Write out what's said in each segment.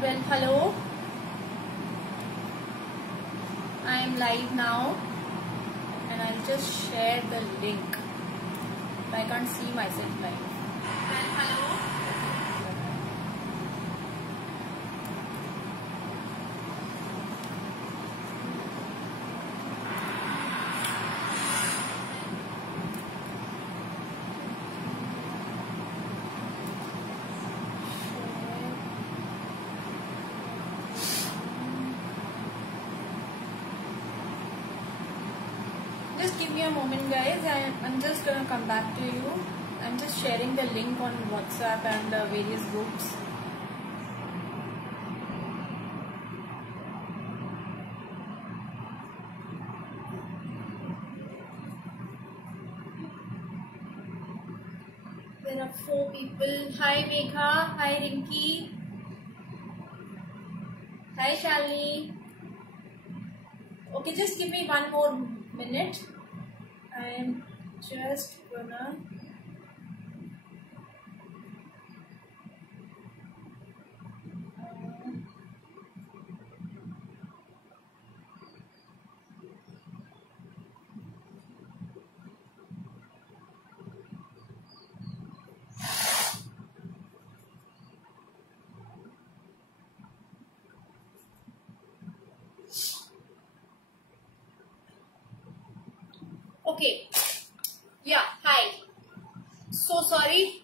Well, hello. I am live now and I'll just share the link. I can't see myself live. Well, hello. Just give me a moment, guys. I'm just gonna come back to you. I'm just sharing the link on WhatsApp and various groups. There are 4 people. Hi Megha. Hi Rinki. Hi Shalini. Okay, just give me one more minute. I am just gonna okay. Yeah, hi. So sorry.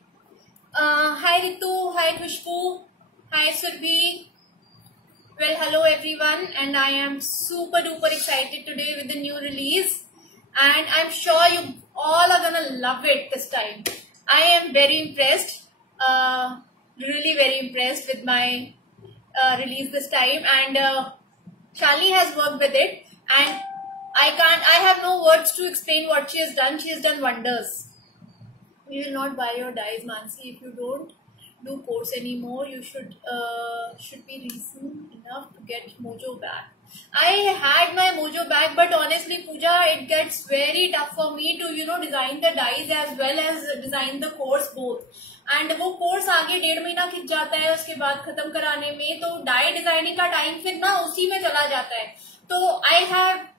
Hi Ritu, hi Khushbu, hi Surbhi. Well, hello everyone, and I am super duper excited today with the new release, and I'm sure you all are gonna love it this time. I am very impressed, really very impressed with my release this time, and Shalini has worked with it, and I have no words to explain what she has done. She has done wonders. We will not buy your dies, Mansi. If you don't do course anymore, you should be reason enough to get mojo back. I had my mojo back, but honestly, Pooja, it gets very tough for me to design the dies as well as design the course both. And वो course आगे 1.5 महीना खिंच जाता है, उसके बाद खत्म कराने में तो डाई डिजाइनिंग का टाइम फिर ना उसी में चला जाता है. तो I have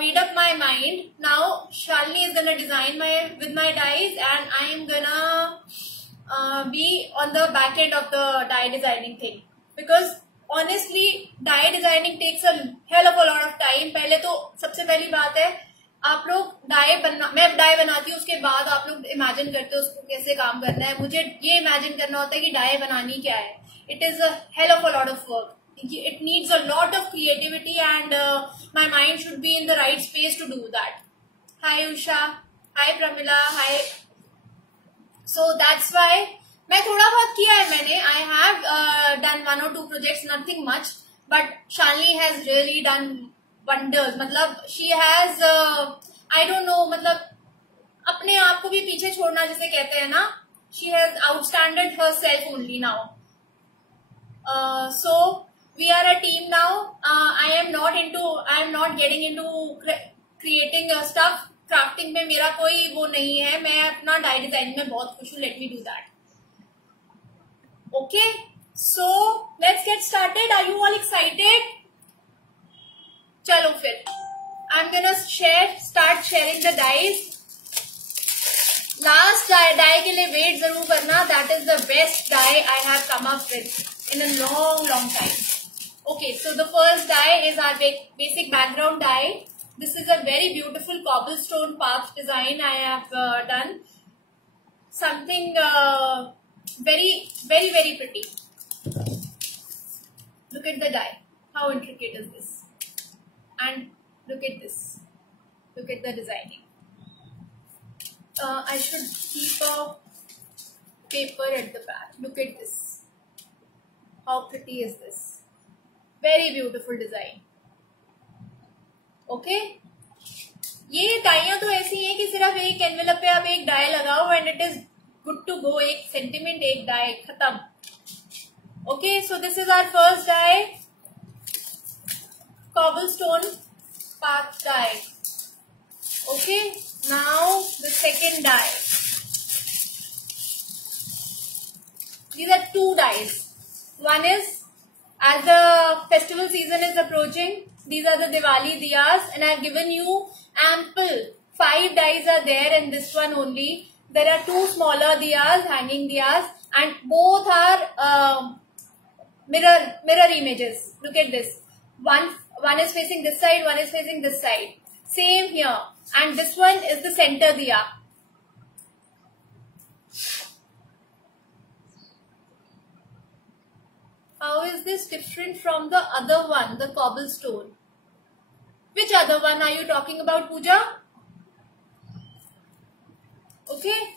made up my mind. Now Shalini is gonna design with my dies, and I am gonna be on the back end of the die designing thing, because honestly die designing takes a hell of a lot of time. पहले तो सबसे पहली बात है, आप लोग मैं die बनाती हूँ, उसके बाद आप लोग इमेजिन करते हो उसको कैसे काम करना है. मुझे ये इमेजिन करना होता है कि डाई बनानी क्या है. It is a hell of a lot of work. It needs a lot of creativity, and my mind should be in the right space to do that. Hi Usha, hi Pramila, hi. So that's why मैं थोड़ा बहुत किया है मैंने. I have done 1 or 2 projects, nothing much, but Shalini has really done wonders. मतलब she has I don't know, मतलब अपने आप को भी पीछे छोड़ना जिसे कहते हैं ना. She has outstanded herself only now. So we are a team now. I am not getting into creating stuff. Crafting में मेरा कोई वो नहीं है. मैं अपना डाई डिजाइनिंग में बहुत खुश हूँ. Let me do that. Okay, so let's get started. Are you all excited? चलो फिर. I'm gonna start sharing the dies. Last die के लिए wait जरूर करना. That is the best die I have come up with in a long time. Okay, so the first die is our basic background die. This is a very beautiful cobblestone path design I have done. Something very pretty. Look at the die. How intricate is this? And look at this. Look at the designing. I should keep a paper at the back. Look at this. How pretty is this? Very beautiful design. Okay? ये डाइयां तो ऐसी हैं कि सिर्फ एक envelope पे आप एक डाई लगाओ and it is good to go. एक सेंटीमेंट, एक डाई, खत्म. Okay, so this is our first die. Cobblestone path die. Okay, now the second die. These are 2 dies. One is As the festival season is approaching, these are the Diwali diyas, and I've given you ample 5 dyes are there in this one only. There are 2 smaller diyas, hanging diyas, and both are mirror images. Look at this. One is facing this side, one is facing this side. Same here, and this one is the center diya. How is this different from the other one, the cobblestone? Which other one are you talking about, Pooja? Okay,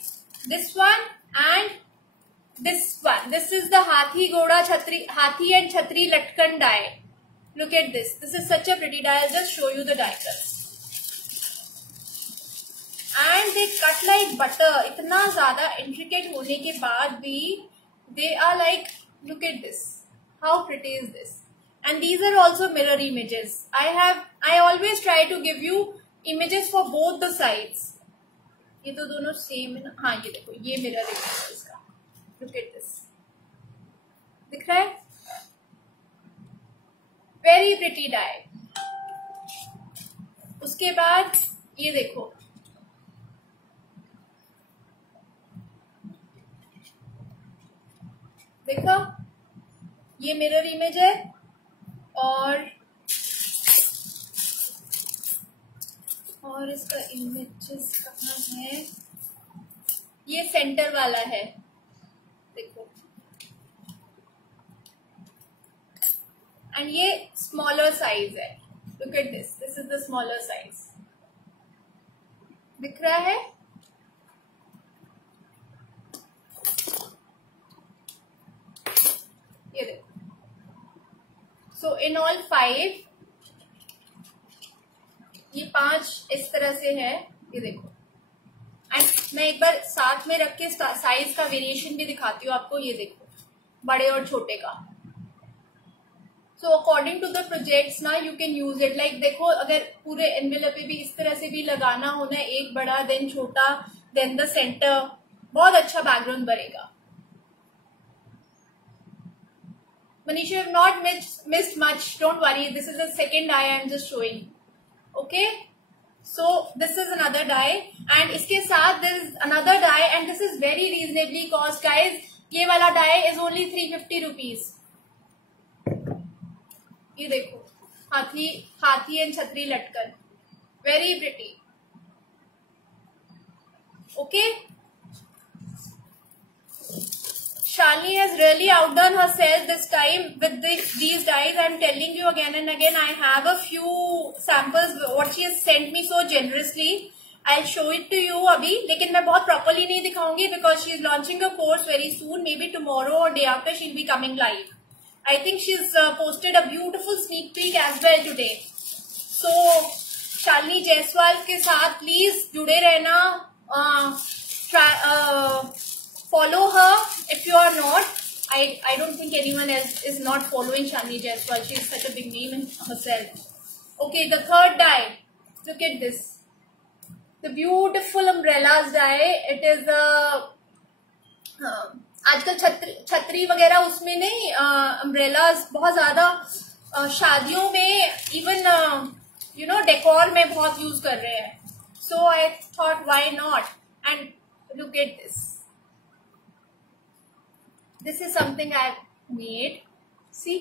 this one and this one. This is the Hathi and Chhatri Latkan die. Look at this. This is such a pretty die. I'll just show you the die color. And they cut like butter. इतना ज़्यादा intricate होने के बाद भी they are like, look at this. How pretty is this? And these are also mirror images. I always try to give you images for both the sides. ये तो दोनों same है ना. हाँ, ये देखो, ये मिरर इमेज है इसका. Look at this. दिख रहा है? Very pretty die. उसके बाद ये देखो, देखो ये मिरर इमेज है, और इसका इमेजेस कहाँ है? ये सेंटर वाला है, देखो. एंड ये स्मॉलर साइज है. Look at this. This is the smaller size. दिख रहा है? ये देखो. सो इन ऑल 5, ये 5 इस तरह से है. ये देखो. एंड मैं एक बार साथ में रख के साइज का वेरिएशन भी दिखाती हूँ आपको. ये देखो, बड़े और छोटे का. So according to the projects ना you can use it. Like देखो, अगर पूरे एनवेलप पे भी इस तरह से भी लगाना होना है, एक बड़ा देन छोटा देन द सेंटर, बहुत अच्छा बैकग्राउंड बनेगा. Manish, you have not missed much. Don't worry. This is the second die I am just showing. Okay. So this is another die, and इसके साथ there is another die, and this is very reasonably cost, guys. ये वाला die is only 350 rupees. ये देखो, हाथी and छतरी लटकन. Very pretty. Okay. Shalini has really outdone herself this time with these dyes. I'm telling you again and again, I have a few samples what she has sent me so generously. I'll show it to you अभी, लेकिन मैं बहुत properly नहीं दिखाऊंगी because she is launching a course very soon. Maybe tomorrow or day after she'll be coming live. I think she's posted a beautiful sneak peek as well today. So Shalini Jaiswal के साथ please जुड़े रहना. Follow her if you are not. I don't think anyone else is not following Shalini Jaiswal. She is such a big name in herself. Okay, the third die. Look at this. The beautiful umbrellas die. It is आजकल छतरी वगैरह उसमें नहीं, umbrellas बहुत ज्यादा शादियों में even decor में बहुत यूज कर रहे हैं. So I thought why not? And look at this. This is something I have made. See,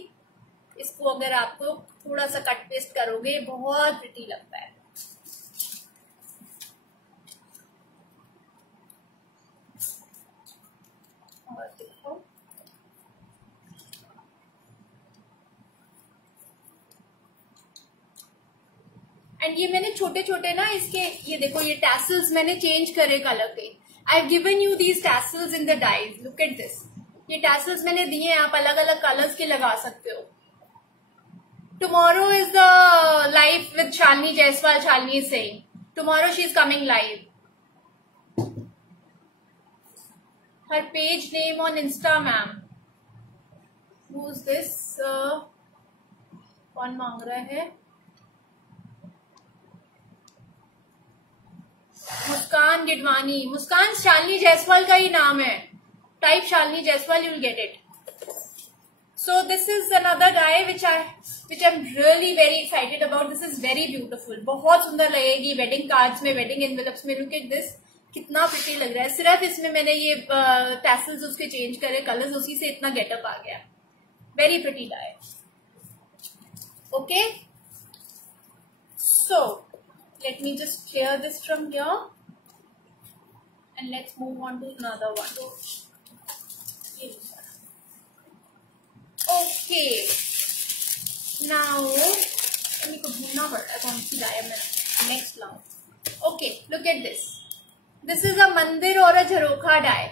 इसको अगर आपको थोड़ा सा कट पेस्ट करोगे बहुत प्रिटी लगता है. और देखो, एंड ये मैंने छोटे छोटे ना इसके, ये देखो, ये टैसल्स मैंने चेंज करे कलर के. I have given you these tassels in the dies. Look at this. ये टैसल्स मैंने दिए हैं, आप अलग अलग कलर्स के लगा सकते हो. Tomorrow is the live with Shalini Jaiswal. Shalini is saying tomorrow she is coming live. Her page name on Insta ma'am. Who is this? कौन मांग रहा है? मुस्कान गिडवानी. मुस्कान शालिनी जायसवाल का ही नाम है. Type Shalini Jaiswal, you will get it. So this is another dye which I'm really very excited about. This is very beautiful. बहुत सुंदर लगेगी वेडिंग कार्ड्स में, वेडिंग एनवेलप्स में. लुक एट दिस, कितना प्रिटी लग रहा है. सिर्फ इसमें मैंने ये टैसल्स उसके चेंज करे, कलर्स उसी से इतना गेटअप आ गया. Very pretty die. Okay, so let me just clear this from here and let's move on to another one. Okay, now मेरे को ढूंढना पड़ रहा है कौन सी डाई मैं नेक्स्ट लाऊं. Okay, look at this. This is a mandir और a jharokha die.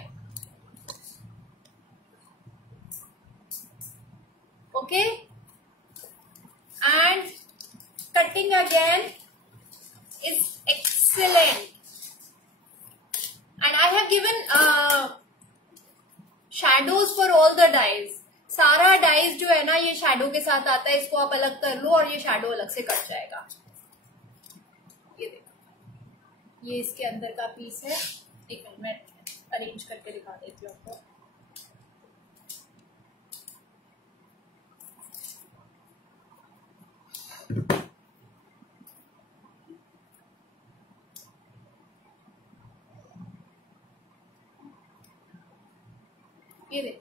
Okay, and cutting again is excellent, and I have given shadows for all the dyes. सारा डाइज जो है ना ये शैडो के साथ आता है. इसको आप अलग कर लो और ये शैडो अलग से कट जाएगा. ये देखो, ये इसके अंदर का पीस है. एक मिनट मैं अरेंज करके दिखा देती हूँ आपको. ये देखो,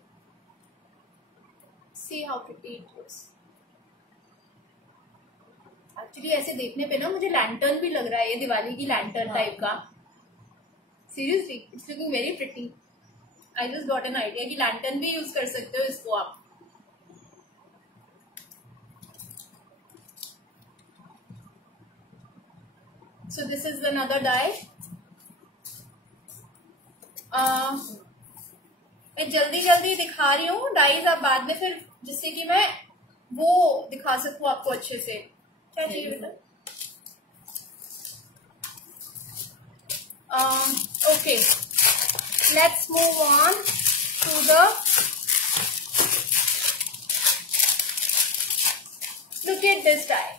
see how pretty it looks. Actually ऐसे देखने पे ना मुझे लैंटर्न भी लग रहा है, ये दिवाली की लैंटर्न टाइप का. Seriously it's looking very pretty. I just got an idea कि लैंटर्न भी यूज कर सकते हो इसको आप. So this is another die. मैं जल्दी जल्दी दिखा रही हूँ डाइज, आप बाद में फिर जिससे कि मैं वो दिखा सकूँ आपको अच्छे से. क्या चाहिए बेटा? Okay, let's move on to the. Look at this die.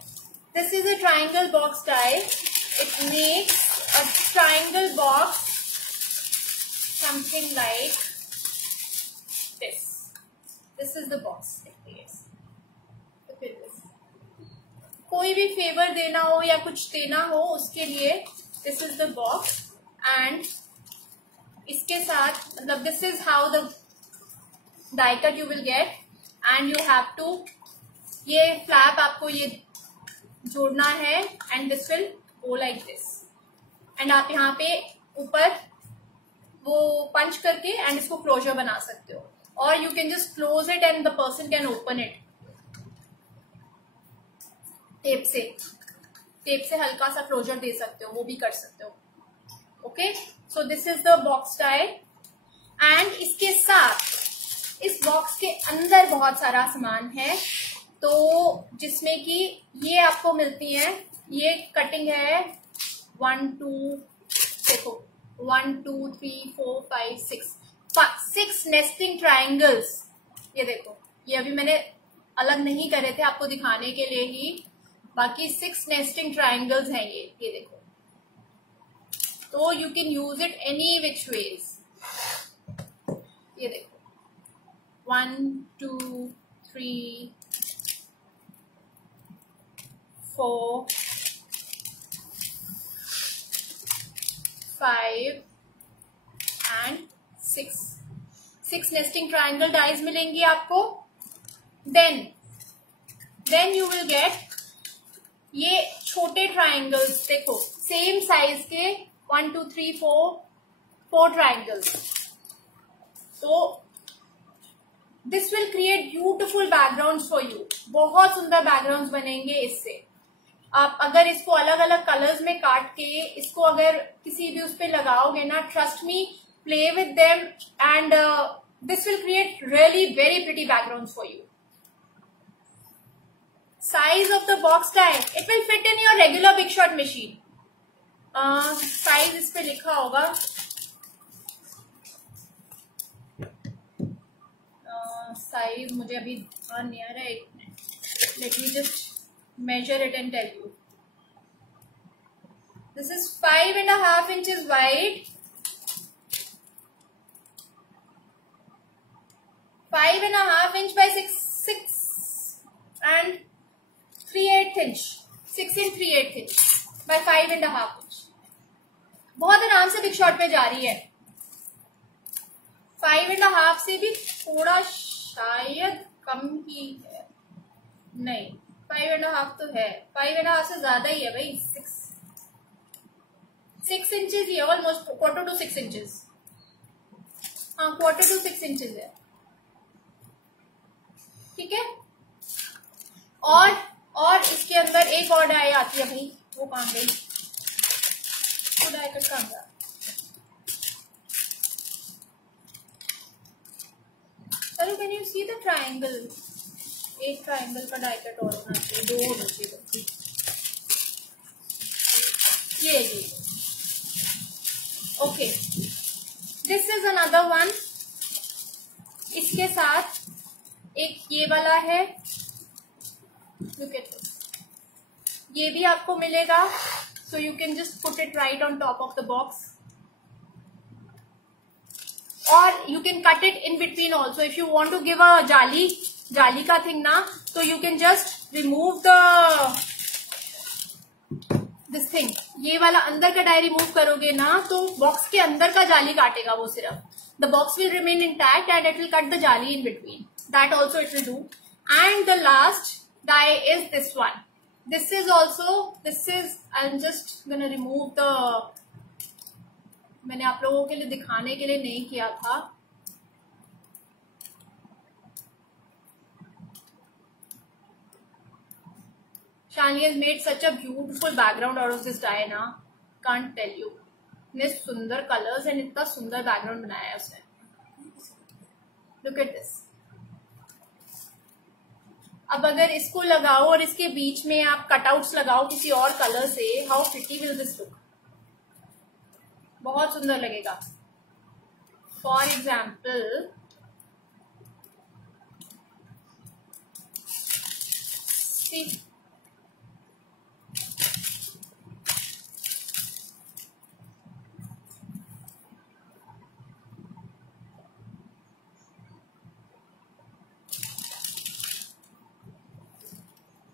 This is a triangle box die. It makes a triangle box something like this. This is the box it creates. Look at this. कोई भी favour देना हो या कुछ देना हो उसके लिए this is the box, and इसके साथ मतलब this is how the die cut you will get, and you have to ये flap आपको ये जोड़ना है and this will go like this, and आप यहाँ पे ऊपर वो पंच करके एंड इसको क्लोजर बना सकते हो, और you can just close it and the person can open it. Tape से हल्का सा क्लोजर दे सकते हो, वो भी कर सकते हो. Okay, so this is the box die. And इसके साथ इस बॉक्स के अंदर बहुत सारा सामान है, तो जिसमें कि ये आपको मिलती है. ये कटिंग है 1 2 देखो 1 2 3 4 5 6 नेस्टिंग ट्राइंगल्स. ये देखो, ये अभी मैंने अलग नहीं करे थे आपको दिखाने के लिए ही. बाकी 6 नेस्टिंग ट्राइंगल्स हैं ये देखो. तो you can use it any which ways. ये देखो 1 2 3 4 5 and 6 nesting triangle dies मिलेंगी आपको. then you will get ये छोटे triangles. देखो सेम साइज के 1 2 3 4 triangles. तो this will create beautiful backgrounds for you. बहुत सुंदर backgrounds बनेंगे इससे. आप अगर इसको अलग अलग कलर्स में काट के इसको अगर किसी भी उस पे लगाओगे ना, trust me, play with them and this will create really very pretty backgrounds for you. Size of the box die, it will fit in your regular big shot machine. Size इस पे लिखा होगा. साइज मुझे अभी ध्यान नहीं आ रहा है. Let me just measure it and tell you. This is 5.5 inches wide, 5.5 inch by 6 and 3/8 inch, 6 in 3/8 inch by 5.5 inch. बहुत आराम से बिग शॉर्ट पे जा रही है। 5.5 से भी थोड़ा शायद कम ही है, नहीं 5.5 तो है, 5.5 से ज्यादा ही है भाई, 6 इंचेस ही है, ऑलमोस्ट 4 to 6 इंचेस। हाँ 4 to 6 इंचेस है, ठीक है। और इसके अंदर एक और डाई आती है भाई, वो कहाँ गई, वो डाई कट कहाँ गया। चलो can you see the triangle, एक ट्राइंगल का डाई कट और होना चाहिए, 2 होना चाहिए। ये okay, this is another one. इसके साथ एक ये वाला है, लुक एट दिस, ये भी आपको मिलेगा। So you can just put it right on top of the box, और you can cut it in between also if you want to give a jaali का थिंग ना, तो you can just remove this thing. ये वाला अंदर का die remove करोगे ना तो बॉक्स के अंदर का जाली काटेगा वो सिर्फ। The box will remain intact and it will cut the jaali in between, that also it will do. And the last die is this one, this is I am just gonna remove the, मैंने आप लोगों के लिए दिखाने के लिए नहीं किया था। Shalini has made such a beautiful background out of this dye ना, can't tell you। इतने सुंदर कलर्स एंड इतना सुंदर बैकग्राउंड बनाया है उसने। Look at this. अब अगर इसको लगाओ और इसके बीच में आप कटआउट्स लगाओ किसी और कलर से, how pretty will this look, बहुत सुंदर लगेगा। फॉर एग्जाम्पल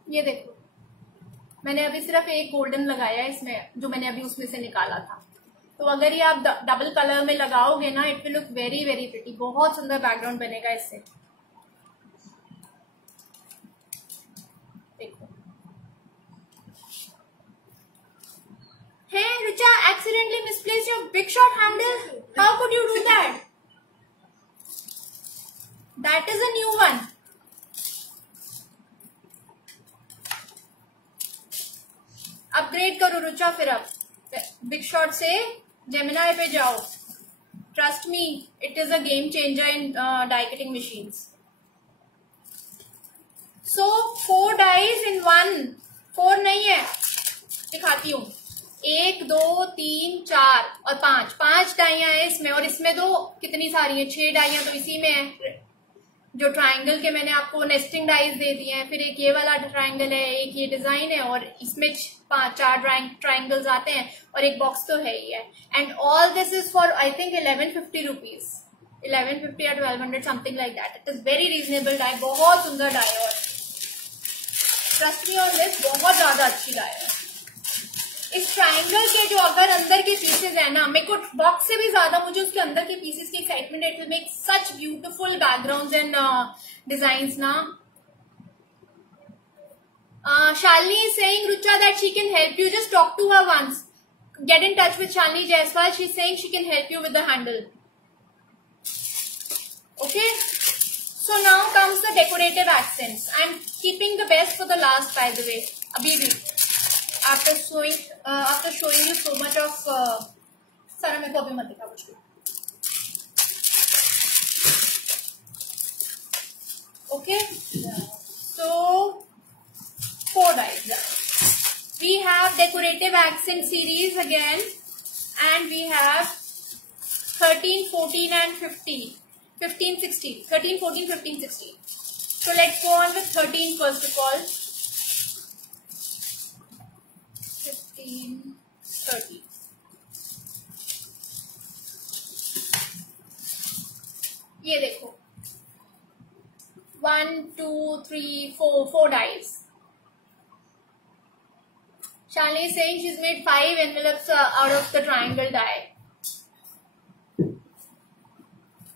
ये देखो, मैंने अभी सिर्फ एक गोल्डन लगाया है इसमें, जो मैंने अभी उसमें से निकाला था। तो अगर ये आप डबल कलर में लगाओगे ना, it will look very very pretty, बहुत सुंदर बैकग्राउंड बनेगा इससे। देखो, hey Richa, accidentally misplace your Big Shot handle, how could you do that? That is a new one. Upgrade करो रुचा, फिर अब बिग शॉट से जेमिनाई पे जाओ। Trust me, it is a game changer in die cutting machines. So 4 dies in 1, 4 नहीं है, दिखाती हूँ, 1 2 3 4 और 5 डाइयां है इसमें, और इसमें तो कितनी सारी है, 6 डाइयां तो इसी में है। जो ट्राइंगल के मैंने आपको नेस्टिंग डाइज दे दिए हैं, फिर एक ये वाला ट्राइंगल है, एक ये डिजाइन है, और इसमें 4 ट्राइंगल्स आते हैं, और एक बॉक्स तो है ही है। And all this is for I think 1150 rupees, 1150 या 1200 something like that. It is very reasonable die, बहुत सुंदर डाई है, और ट्रस्ट मी ऑन दिस, बहुत ज्यादा अच्छी डाई है। इस ट्राइंगल के जो अगर अंदर के पीसेस है ना, मेरे को बॉक्स से भी ज्यादा मुझे उसके अंदर के पीसेस की excitement, it will make such beautiful backgrounds and designs ना। Shalini is saying, Rucha, that she can help you. Just talk to her once. Get in touch with Shalini Jaiswal. She's saying she can help you with the handle. Okay. So now comes the decorative accents. I'm keeping the best for the last, by the way. Abhi bhi. After showing you so much of Sara मेरे को अभी मत दिखा कुछ भी. Okay. So 4 dies. We have decorative accent series again, and we have 13, 14 and 15, 15, 16, 13, 14, 15, 16. So let's go on with 13 first of all. 15, 13. ये देखो, 1 2 3 4 dies. Shalini is saying she's made 5 envelopes out of the triangle die.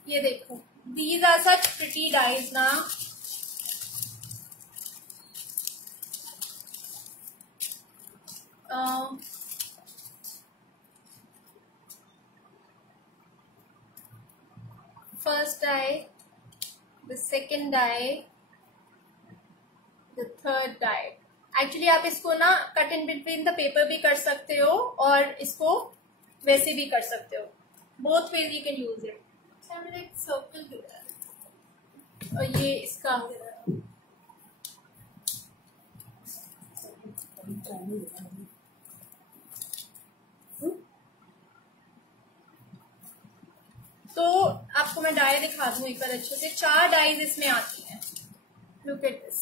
ये देखो, these are such pretty dies ना. First die, the second die, the third die. Actually आप इसको ना cut in between the paper भी कर सकते हो और इसको वैसे भी कर सकते हो. Both ways you can use it. मैंने एक सर्कल दिया है और ये इसका तो आपको मैं डाई दिखा दूं एक बार अच्छे से. 4 डाइज इसमें आती हैं. Look at this.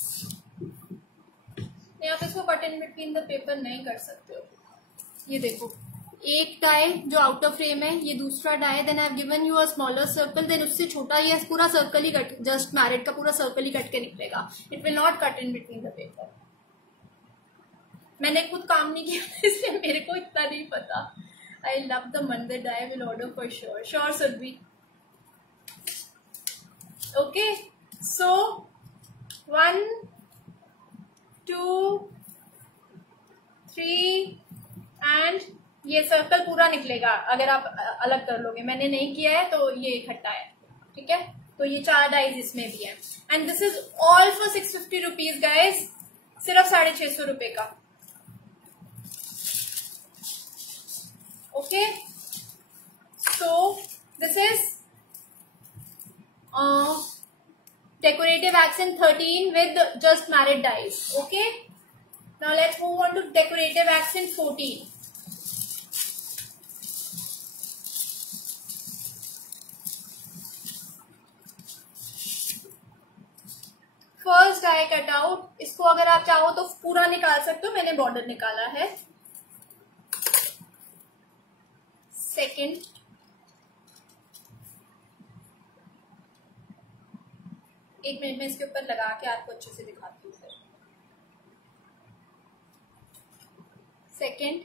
आप इसको cut in between the paper नहीं कर सकते हो. ये देखो, एक डाई जो आउटर फ्रेम है, ये दूसरा die. Then I have given you a smaller circle. Then उससे छोटा ये पूरा सर्कल ही कट, जस्ट मैरिड का पूरा सर्कल ही कट के निकलेगा. It will not cut in between the paper. मैंने खुद काम नहीं किया इसलिए मेरे को इतना नहीं पता. I love the mandir die. Will order for sure. Sure Surabhi. Okay, so 1 2 3 and ये सर्कल पूरा निकलेगा अगर आप अलग कर लोगे. मैंने नहीं किया है तो ये इकट्ठा है. ठीक है, तो ये 4 डाइज इसमें भी है. And this is all for 650 rupees guys. सिर्फ 650 रुपए का. Okay, so this is decorative accent 13 with just married dies. Okay, now let's move on to decorative accent 14. First die cut out. इसको अगर आप चाहो तो पूरा निकाल सकते हो. मैंने बॉर्डर निकाला है. सेकेंड, एक मिनट में इसके ऊपर लगा के आपको अच्छे से दिखाती हूँ फिर. सेकेंड,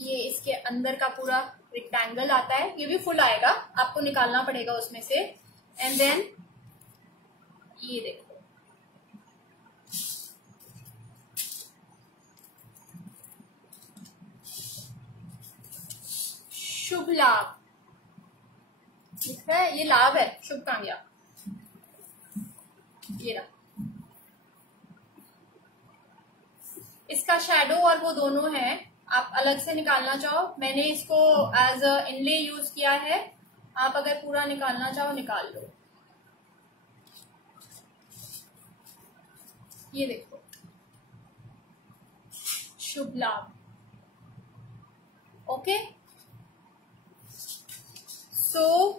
ये इसके अंदर का पूरा रेक्टेंगल आता है. ये भी फुल आएगा, आपको निकालना पड़ेगा उसमें से. एंड देन ये देखो, शुभ लाभ लिखा है. ये लाभ है, शुभ कहाँ गया. ये रहा. इसका शैडो और वो दोनों है. आप अलग से निकालना चाहो, मैंने इसको एज अ इनले यूज किया है. आप अगर पूरा निकालना चाहो निकाल लो. ये देखो, शुभ लाभ. Okay, so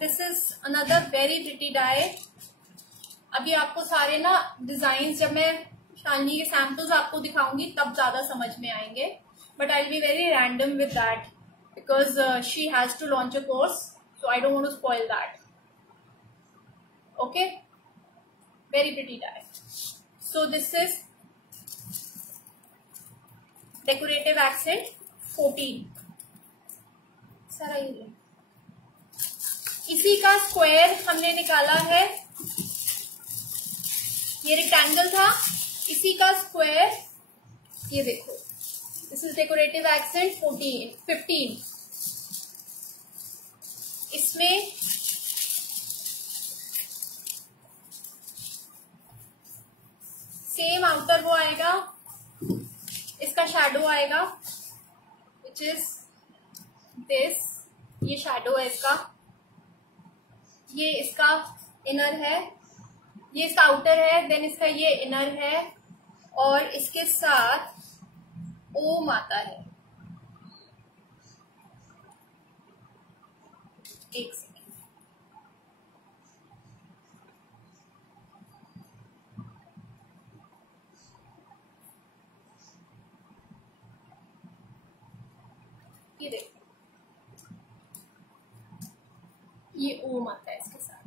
this is another very pretty die. अभी आपको सारे ना डिजाइन, जब मैं शालिनी के सैम्पल्स आपको दिखाऊंगी तब ज्यादा समझ में आएंगे. But I will be very random with that because she has to launch a course, so I don't want to spoil that. Okay, very pretty die. So this is decorative accent 14. सारा ये इसी का square हमने निकाला है. ये rectangle था, इसी का स्क्वायर. ये देखो, दिस इज डेकोरेटिव एक्सेंट 15. इसमें सेम आउटर वो आएगा, इसका शैडो आएगा विच इज दिस. ये शैडो है इसका. ये इसका इनर है, ये इसका आउटर है. देन इसका ये इनर है और इसके साथ ओम आता है. एक सेकेंड, ये देखो, ये ओम आता है इसके साथ.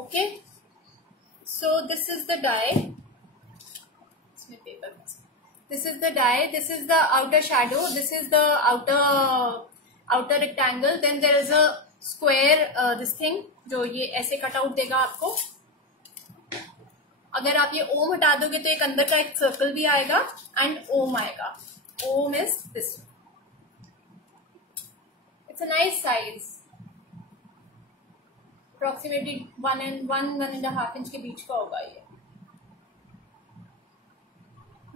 Okay, so this is the die. इसमें paper, this is the die, this is the outer shadow, this is the outer rectangle, then there is a square this thing जो ये ऐसे कट आउट देगा आपको. अगर आप ये ओम हटा दोगे तो एक अंदर का एक सर्कल भी आएगा एंड ओम आएगा. Om is this. It's a nice size, approximately 1.5 inch के बीच का होगा ये.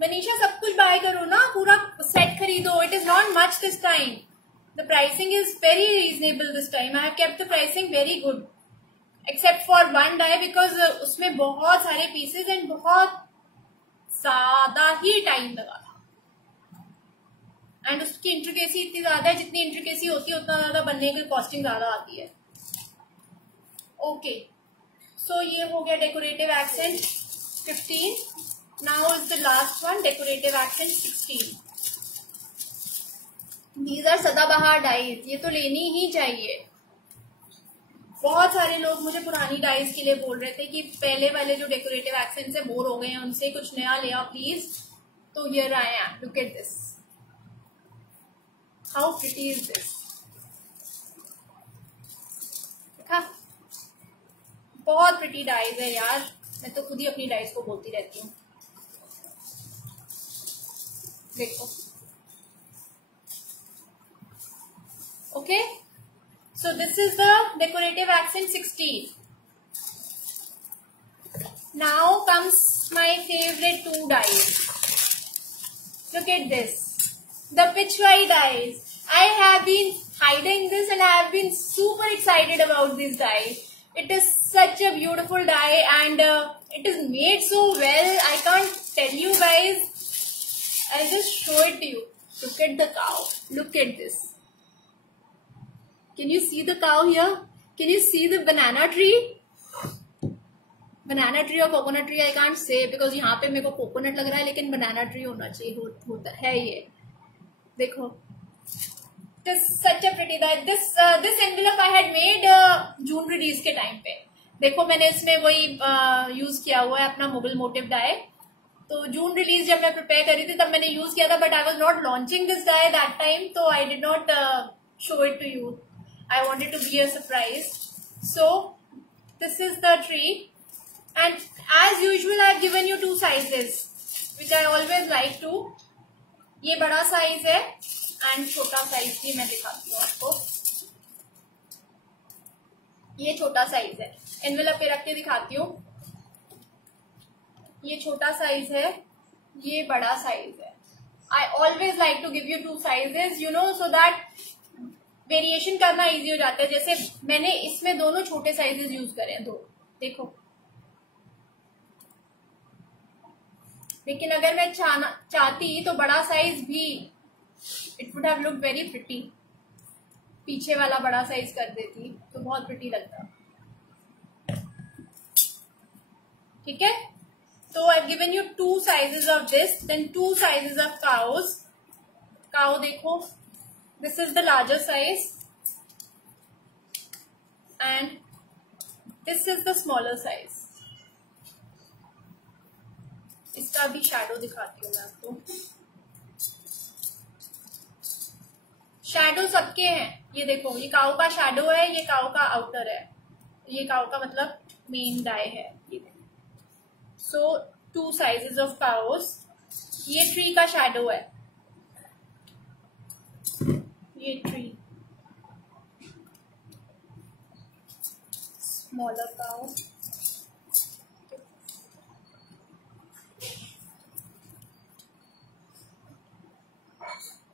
मनीषा सब कुछ बाय करो ना, पूरा सेट खरीदो. It is not much this time. The pricing is very reasonable this time. I have kept the pricing very good except for one die because उसमें बहुत सारे पीसेस एंड बहुत ज्यादा ही टाइम लगा था. एंड उसकी इंट्रिकेसी इतनी ज्यादा है, जितनी इंट्रिकेसी होती है उतना ज्यादा बनने की कॉस्टिंग ज्यादा आती है. ओके, सो ये हो गया decorative accent 15. Now is the last one, decorative accent 16. These are सदाबहार डाइज. ये तो लेनी ही चाहिए. बहुत सारे लोग मुझे पुरानी डाइज के लिए बोल रहे थे कि पहले वाले जो डेकोरेटिव एक्सेंट से बोर हो गए हैं, उनसे कुछ नया ले आओ प्लीज. तो here I am. Look at this. How pretty is this. देखा, बहुत प्रिटी डाइज है यार. मैं तो खुद ही अपनी डाइज को बोलती रहती हूँ. देखो. Okay, so this is the decorative accent 16. Now comes my favourite 2 dies. Look at this, the pitch white dies. I have been hiding this and I have been super excited about this die. It is such a beautiful die and it is made so well. I can't tell you guys. I'll just show it to you. Look at the cow. Look at this. Can you see the cow here? Can you see the banana tree? Banana tree or coconut tree I can't say because यहाँ पे मेरे को coconut लग रहा है, लेकिन banana tree होना चाहिए. होता है ये. देखो. It is such a pretty die. This envelope I had made June release के टाइम पे. देखो मैंने इसमें वही यूज किया हुआ है अपना मुगल मोटिव डाई. तो जून रिलीज जब मैं प्रिपेयर करी थी तब मैंने यूज किया था, but I was not launching this die that time, तो I did not show it to you. I wanted to be a surprise. So this is the tree and as usual I have given you 2 sizes which I always like to. ये बड़ा size है and छोटा size भी मैं दिखाती हूँ आपको. ये छोटा साइज है. एनवेलप पे रख के दिखाती हूँ. ये छोटा साइज है, ये बड़ा साइज है. I always like to give you 2 sizes, you know, so that variation करना इजी हो जाता है. जैसे मैंने इसमें दोनों छोटे साइजेस यूज करे हैं 2. देखो, लेकिन अगर मैं चाहती तो बड़ा साइज भी, it would have look very pretty. पीछे वाला बड़ा साइज कर देती तो बहुत प्रिटी लगता. ठीक है. So I've given you 2 sizes of this, then 2 sizes of cows. Cow देखो, this is the larger size and this is the smaller size. इसका भी शैडो दिखाती हूँ मैं आपको. शैडो सबके हैं. ये देखो, ये काऊ का शैडो है, ये काऊ का आउटर है, ये काऊ का मतलब मेन डाई है. So 2 sizes of cows. ये ट्री का शैडो है, ये tree. Smaller cow.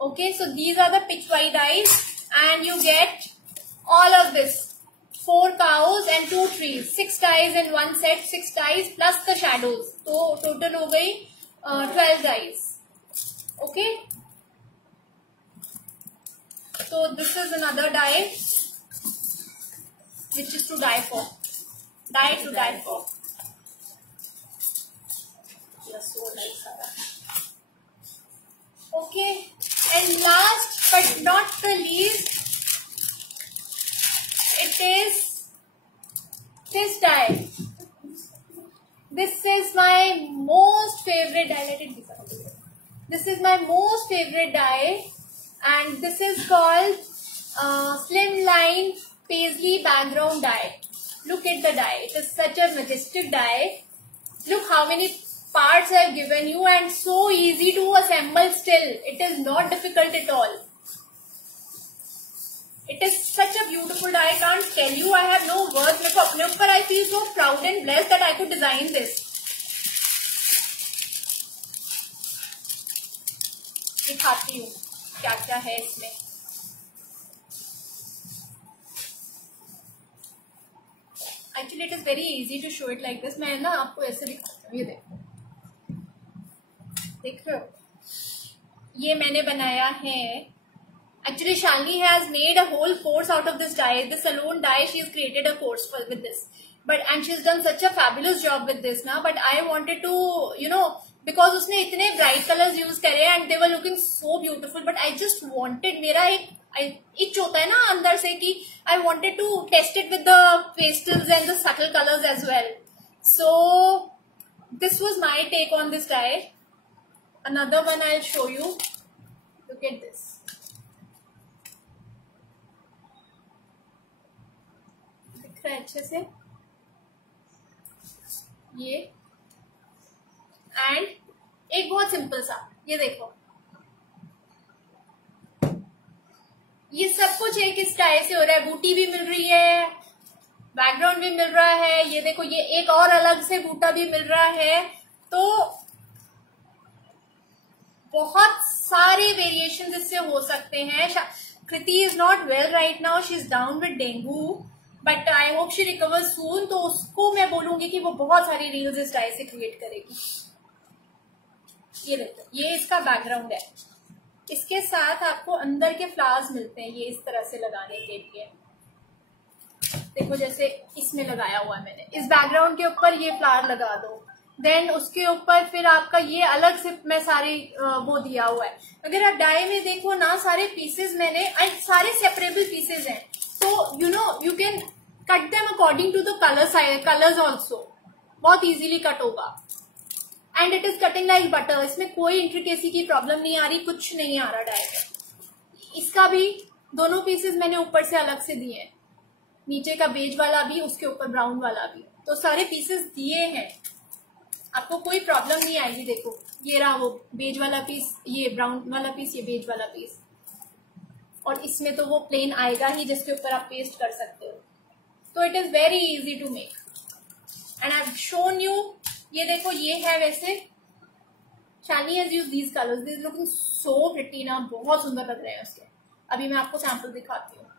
Okay, so these are the pitch white dies and you get all of this. 4 cows and 2 trees. 6 dies in one set. 6 dies plus the shadows. तो total हो गई 12 dies. Okay. So this is another die which is to die for. Die to die for. Yes, so nice. Okay. And last but not the least, is this dye. This is my most favorite dye. Let it be. This is my most favorite dye, and this is called Slimline Paisley Background Dye. Look at the dye. It is such a majestic dye. Look how many parts I have given you, and so easy to assemble still. It is not difficult at all. It is such a beautiful dye. I can't tell you. I have no words. मेरे को अपने ऊपर I feel so proud and blessed that I could design this. दिखाती हूँ क्या क्या है इसमें. Actually, it is very easy to show it like this. मैं ना आपको ऐसे दिखाती हूँ. ये देखो, देख रहे हो? ये मैंने बनाया है. Actually, Shalini has made a whole course out of this dye. This alone dye, she has created a course with this. And she's done such a fabulous job with this now. But I wanted to, because उसने इतने bright colors use करे and they were looking so beautiful. But I just wanted, मेरा एक itch होता है ना अंदर से कि I wanted to test it with the pastels and the subtle colors as well. So this was my take on this dye. Another one I'll show you. Look at this. दिख रहा है अच्छे से ये. एंड एक बहुत simple सा, ये देखो, ये सब कुछ एक इस डाई से हो रहा है. बूटी भी मिल रही है, बैकग्राउंड भी मिल रहा है. ये देखो, ये एक और अलग से बूटा भी मिल रहा है. तो बहुत सारे वेरिएशन इससे हो सकते हैं. Kriti is not well right now. She is down with dengue, but I hope she recover soon. तो उसको मैं बोलूंगी कि वो बहुत सारी रील्स इस डाई से क्रिएट करेगी. ये देखो, ये इसका बैकग्राउंड है. इसके साथ आपको अंदर के फ्लावर्स मिलते हैं ये इस तरह से लगाने के लिए. देखो, जैसे इसमें लगाया हुआ है मैंने. इस बैकग्राउंड के ऊपर ये फ्लावर लगा दो. देन उसके ऊपर फिर आपका ये अलग से मैं सारी वो दिया हुआ है. अगर आप डाई में देखो ना, सारे पीसेस मैंने, सारे सेपरेबल पीसेस हैं. तो you can cut them according to the colours also. बहुत इजीली कट होगा. And it is cutting like butter. इसमें कोई इंट्रिकेसी की प्रॉब्लम नहीं आ रही, कुछ नहीं आ रहा डाई में. इसका भी दोनों पीसेस मैंने ऊपर से अलग से दिए हैं. नीचे का बेज वाला भी, उसके ऊपर ब्राउन वाला भी. तो सारे पीसेस दिए हैं, आपको कोई प्रॉब्लम नहीं आएगी. देखो, ये रहा वो बेज वाला पीस, ये ब्राउन वाला पीस, ये बेज वाला पीस. और इसमें तो वो प्लेन आएगा ही जिसके ऊपर आप पेस्ट कर सकते हो. तो it is very easy to make. And I have shown you. ये देखो, ये है वैसे Shalini has used these colours. This looking so pretty ना, बहुत सुंदर लग रहे हैं उसके. अभी मैं आपको सैंपल दिखाती हूँ.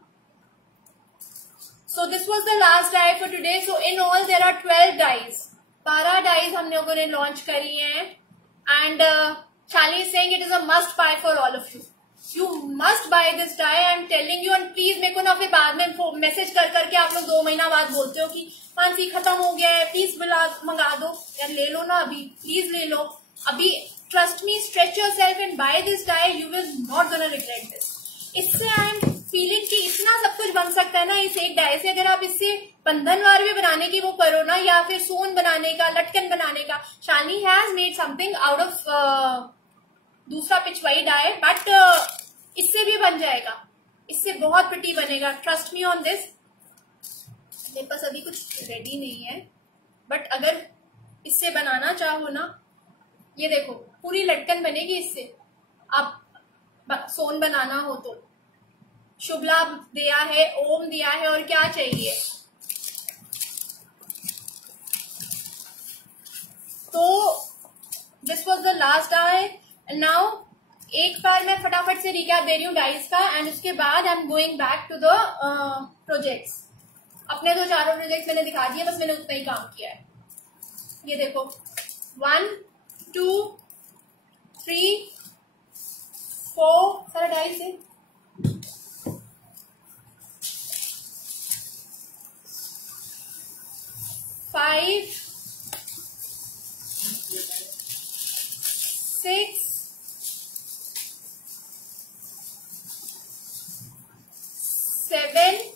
So this was the last die for today. So in all there are 12 dies. 12 dies हम लोगों ने लॉन्च करी हैं. And Shalini is saying it is a must buy for all of you. You must buy this die, I am telling you. And please मेरे को ना फिर बाद में मैसेज कर करके आप लोग 2 महीना बाद बोलते हो कि मानसी खत्म हो गया है, प्लीज मंगा दो. यार ले लो ना अभी, प्लीज ले लो अभी. Trust me, stretch yourself and buy this die. You will not gonna regret this. इससे आई एम फीलिंग कि इतना सब कुछ बन सकता है ना इस एक डाई से. अगर आप इससे बंधनवार भी बनाने की वो करो ना, या फिर सोन बनाने का, लटकन बनाने का. Shalini has made something out of दूसरा पिछवाई डाई, बट इससे भी बन जाएगा. इससे बहुत प्रिटी बनेगा. Trust me on this. मेरे पास अभी कुछ रेडी नहीं है, बट अगर इससे बनाना चाहो ना, ये देखो पूरी लटकन बनेगी इससे. आप सोन बनाना हो तो शुभ लाभ दिया है, ओम दिया है, और क्या चाहिए. तो this was the last die. Now एक बार मैं फटाफट से रिकैप दे रही हूँ डाइज का, एंड उसके बाद I am going back to the projects. अपने तो चारों प्रोजेक्ट्स मैंने दिखा दिए, बस मैंने उतना ही काम किया है. ये देखो, 1 2 3 4 सारा डाइज है. 5 6 7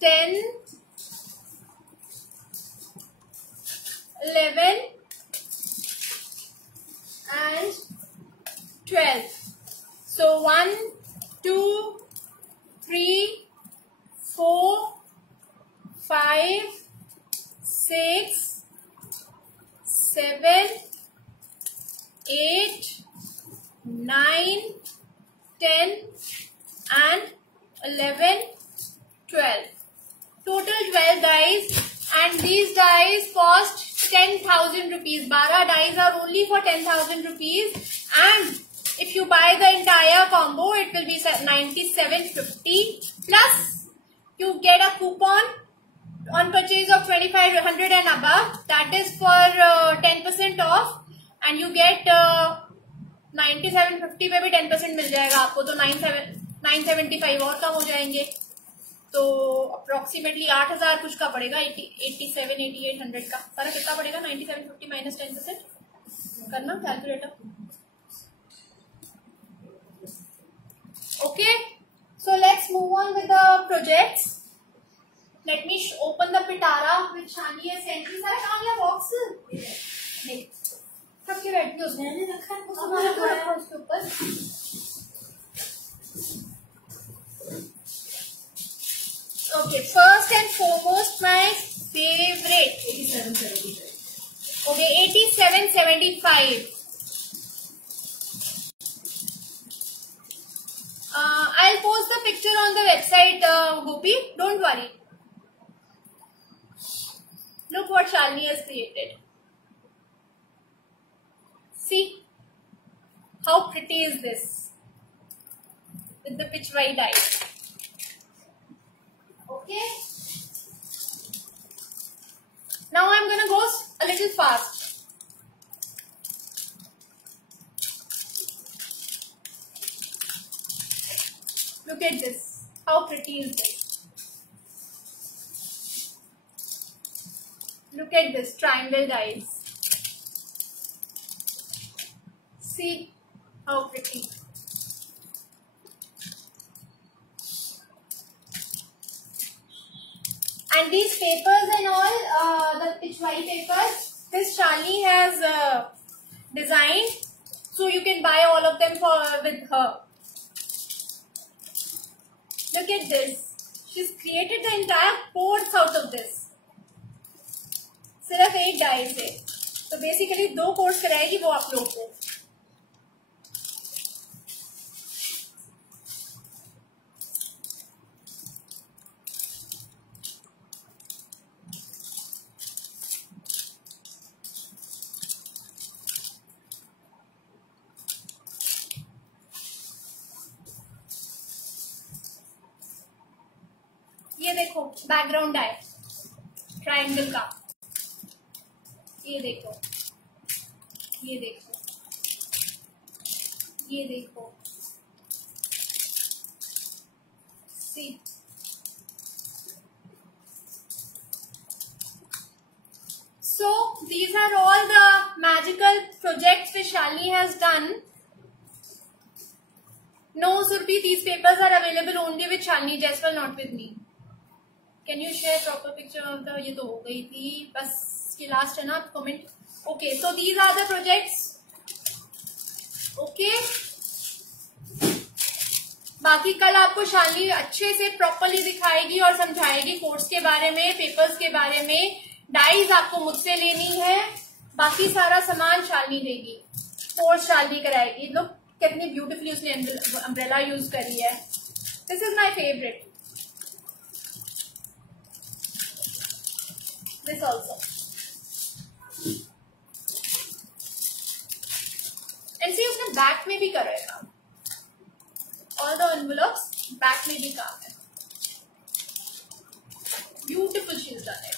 10, 11 and 12. So 1, 2, 3, 4, 5, 6, 7, 8, 9, 10 and 11, 12. Total 12 dies, and these dies cost 10,000 rupees. 12 dies are only for 10,000 rupees, and if you buy the entire combo, it will be 9750, plus you get a coupon on purchase of 2500 and above, that is for 10% off, and you get 9750 पे भी 10% मिल जाएगा आपको, तो 975 और कम हो जाएंगे, तो approximately 8000 कुछ का पड़ेगा, 87 8800 का फर्क कितना पड़ेगा, 9750 माइनस 10% करना calculator. Okay, so let's move on with the projects. Let me open the pitara which Shani has sent me. सारा कहाँ गया बॉक्स? नहीं, कब के बैठती हो? मैंने रखा है, उसको रखा उसके ऊपर. Okay, first and foremost my favorite. 8775. Okay, 8775. I'll post the picture on the website, Gopi. Don't worry. Look what Shalini has created. See how pretty is this with the pitch white eyes. Okay. Now I'm gonna go a little fast. Look at this. How pretty is this? Look at this triangle dies. See how pretty. And these papers and all, the pitch white papers, this Shalini has designed, so you can buy all of them with her. Look at this. She's created the entire course out of this. सिर्फ एक die से, तो basically 2 course कराएगी वो आप लोगों को. ये देखो बैकग्राउंड डाई ट्रायंगल का. ये देखो, ये देखो, ये देखो. See. So these are all the magical projects which Shalini has done. No, Surbi, these papers are available only with Shalini Jaiswal, not with me. Can you share proper picture of the? ये तो हो गई थी, बस के last है ना comment. Okay, so these are the projects. Okay, बाकी कल आपको शालिनी अच्छे से प्रॉपरली दिखाएगी और समझाएगी कोर्स के बारे में, पेपर्स के बारे में. डाइज आपको मुझसे लेनी है, बाकी सारा सामान शालिनी देगी, कोर्स शालिनी कराएगी. लुक कितनी ब्यूटीफुली उसने अम्ब्रेला यूज करी है. This is my favourite. This also. And see उसने बैक में भी करा है काम. ऑल द एनवेलप्स बैक में भी काम है. Beautiful she is done it.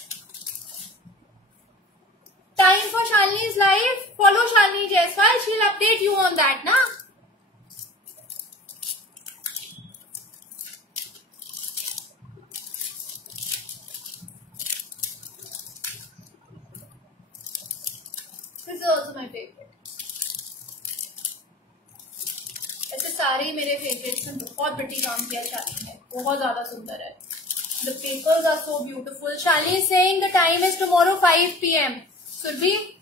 Time for Shalini's live. Follow Shalini Jaiswal. She'll update you on that, na? This is also my favorite. ऐसे सारे ही मेरे फेवरेट्स हैं. बहुत बड़ी काम किया शालिनी ने, बहुत ज्यादा सुंदर है. The papers are so beautiful. Shalini is saying the time is tomorrow 5 p.m. Surbhi,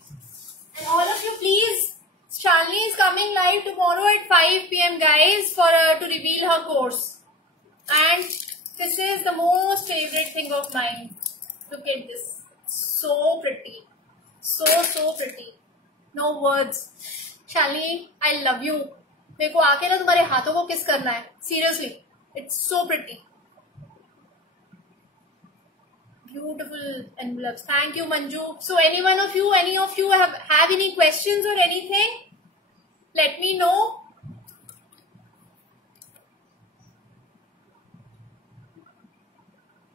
and all of you please. Shalini is coming live tomorrow at 5 p.m. guys for to reveal her course. And this is the most favorite thing of mine. Look at this. So pretty. So pretty. No words. Shalini, I love you. मेरे को आके ना तुम्हारे हाथों को किस करना है. Seriously. It's so pretty. Beautiful envelopes. Thank you, Manju. So any of you have any questions or anything? Let me know.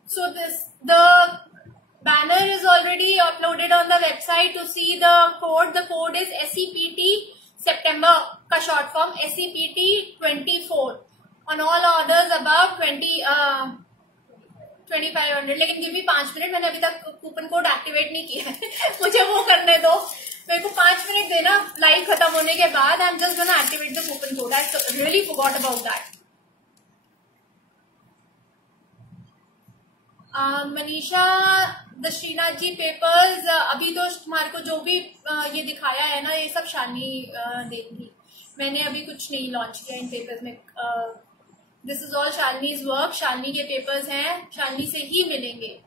So the banner is already uploaded on the website to see the code. The code is SEPT September का short form SEPT 24 on all orders above 2500. लेकिन give me 5 minute, मैंने अभी तक coupon code activate नहीं किया है. मुझे वो करने दो. मेरे को 5 मिनट देना लाइव खत्म होने के बाद. I'm just gonna activate the coupon code. I really forgot about that. Manisha the Shrinath ji papers अभी तो तुम्हारे को जो भी ये दिखाया है ना, ये सब शालिनी देगी. मैंने अभी कुछ नहीं लॉन्च किया इन पेपर्स में. This is all Shalini's work. Shalini के पेपर्स हैं, शालिनी से ही मिलेंगे.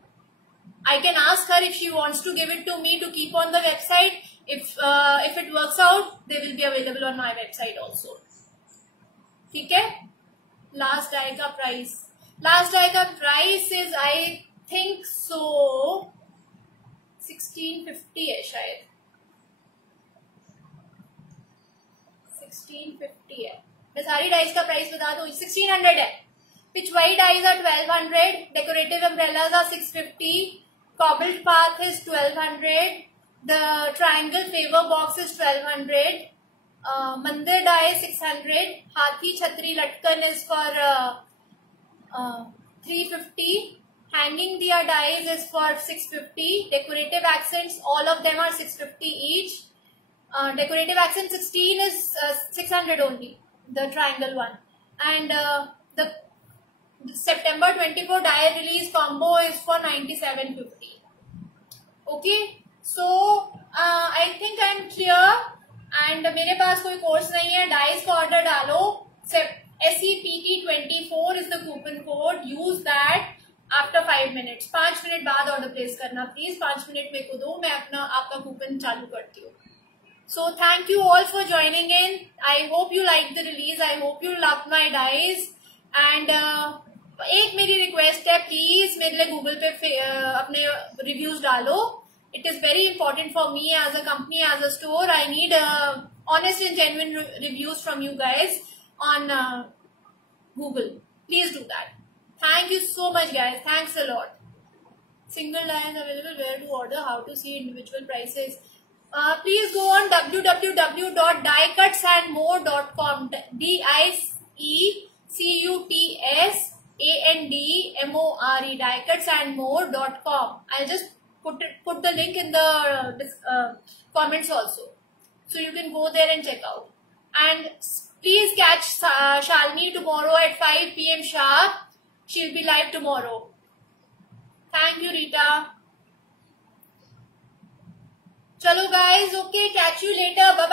I can ask her if she wants to give it to me to keep on the website. If it works out they will be available on my website also. ठीक है. Last die का price, last die का price is I think so 1650 है शायद. 1650 है. मैं सारी dies का प्राइस बता दूं. 1600 है. Pichwai dies are 1200. Decorative umbrellas are 650. Cobalt path is 1200. The triangle favour box is 1200. Mandir die 600. Hathi chhatri latkan is for 350. Hanging diya dies is for 650. Decorative accents, all of them are 650 each. Decorative accent 16 is 600 only, the triangle one. And the September 24 die release combo is for 9750. Okay, so I think I'm clear. And मेरे पास कोई course नहीं है. Dice का order डालो. SEPT 24 is the coupon code. Use that. After 5 minutes, 5 minute बाद order place करना please. 5 minute मेरे को दो, मैं आपका कूपन चालू करती हूँ. So thank you all for joining in. I hope you like the release. I hope you love my dies. And एक मेरी रिक्वेस्ट है, प्लीज मेरे लिए गूगल पे अपने रिव्यूज डालो. It is very important for me as a company, as a store. I need honest and genuine reviews from you guys on Google. Please do that. Thank you so much guys. Thanks a lot. Single die is available. Where to order? How to see individual prices? Please go on www.diecutsandmore.com. DIECUTSANDMORE. diecutsandmore.com. I'll just put the link in the comments also, so you can go there and check out. And please catch Shalini tomorrow at 5 p.m. sharp. She'll be live tomorrow. Thank you, Rita. Chalo guys, okay, catch you later. Bye.